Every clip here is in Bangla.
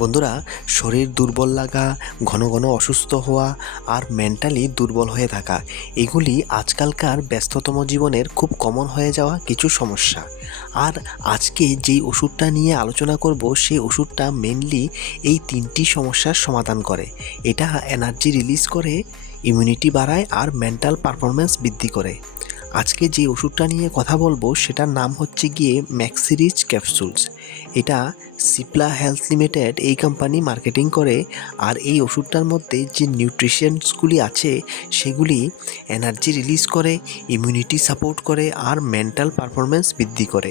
বন্ধুরা, শরীর দুর্বল লাগা, ঘন ঘন অসুস্থ হওয়া আর মেন্টালি দুর্বল হয়ে থাকা এগুলি আজকালকার ব্যস্ততম জীবনের খুব কমন হয়ে যাওয়া কিছু সমস্যা। আর আজকে যেই ওষুধটা নিয়ে আলোচনা করব সেই ওষুধটা মেনলি এই তিনটি সমস্যার সমাধান করে। এটা এনার্জি রিলিজ করে, ইমিউনিটি বাড়ায় আর মেন্টাল পারফরমেন্স বৃদ্ধি করে। আজকে যে ওষুধটা নিয়ে কথা বলবো সেটার নাম হচ্ছে গিয়ে ম্যাক্সিরিচ ক্যাপসুলস। এটা সিপ্লা হেলথ লিমিটেড এই কোম্পানি মার্কেটিং করে। আর এই ওষুধটার মধ্যে যে নিউট্রিশনসগুলি আছে সেগুলি এনার্জি রিলিজ করে, ইমিউনিটি সাপোর্ট করে আর মেন্টাল পারফরমেন্স বৃদ্ধি করে।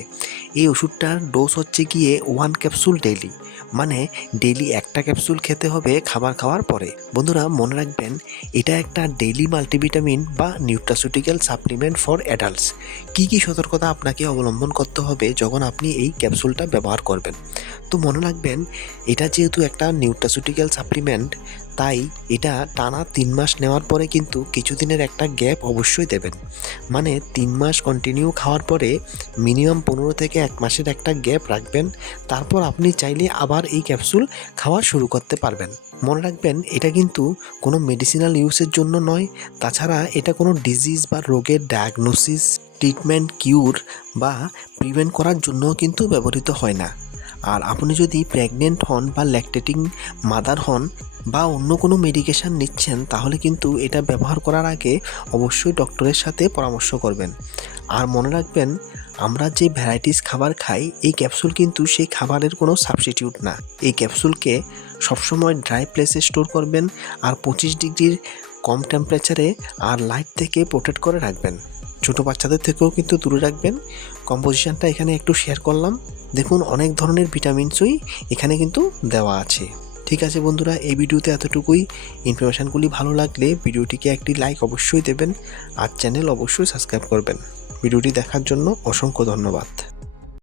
এই ওষুধটার ডোজ হচ্ছে গিয়ে 1 ক্যাপসুল ডেইলি, মানে ডেইলি একটা ক্যাপসুল খেতে হবে খাবার খাওয়ার পরে। বন্ধুরা মনে রাখবেন, এটা একটা ডেইলি মাল্টিভিটামিন বা নিউট্রাসিউটিক্যাল সাপ্লিমেন্ট ফর অ্যাডাল্টস। কী কী সতর্কতা আপনাকে অবলম্বন করতে হবে যখন আপনি এই ক্যাপসুলটা ব্যবহার করবেন? তো মনে রাখবেন, এটা যেহেতু একটা নিউট্রাসিউটিক্যাল সাপ্লিমেন্ট, তাই এটা টানা 3 মাস নেওয়ার পরে কিন্তু কিছুদিনের একটা গ্যাপ অবশ্যই দেবেন। মানে 3 মাস কন্টিনিউ খাওয়ার পরে মিনিমাম 15 থেকে 1 মাসের একটা গ্যাপ রাখবেন। তারপর আপনি চাইলে আবার এই ক্যাপসুল খাওয়া শুরু করতে পারবেন। মনে রাখবেন, এটা কিন্তু কোনো মেডিসিনাল ইউজের জন্য নয়। তাছাড়া এটা কোনো ডিজিজ বা রোগের ডায়াগনোসিস, ট্রিটমেন্ট, কিউর বা প্রিভেন্ট করার জন্যও কিন্তু ব্যবহৃত হয় না। আর আপনি যদি প্রেগনেন্ট হন বা ল্যাকটেটিং মাদার হন বা অন্য কোনো মেডিকেশান নিচ্ছেন, তাহলে কিন্তু এটা ব্যবহার করার আগে অবশ্যই ডক্টরের সাথে পরামর্শ করবেন। আর মনে রাখবেন, আমরা যে ভ্যারাইটিস খাবার খাই, এই ক্যাপসুল কিন্তু সেই খাবারের কোনো সাবস্টিটিউট না। এই ক্যাপসুলকে সবসময় ড্রাই প্লেসে স্টোর করবেন আর 25 ডিগ্রির কম টেম্পারেচারে আর লাইট থেকে প্রোটেক্ট করে রাখবেন। ছোটো বাচ্চাদের থেকেও কিন্তু দূরে রাখবেন। কম্পোজিশনটা এখানে একটু শেয়ার করলাম। দেখুন, অনেক ধরনের ভিটামিনসই এখানে কিন্তু দেওয়া আছে। ঠিক আছে বন্ধুরা, এই ভিডিওতে এতটুকুই। ইনফরমেশানগুলি ভালো লাগলে ভিডিওটিকে একটি লাইক অবশ্যই দেবেন আর চ্যানেল অবশ্যই সাবস্ক্রাইব করবেন। ভিডিওটি দেখার জন্য অসংখ্য ধন্যবাদ।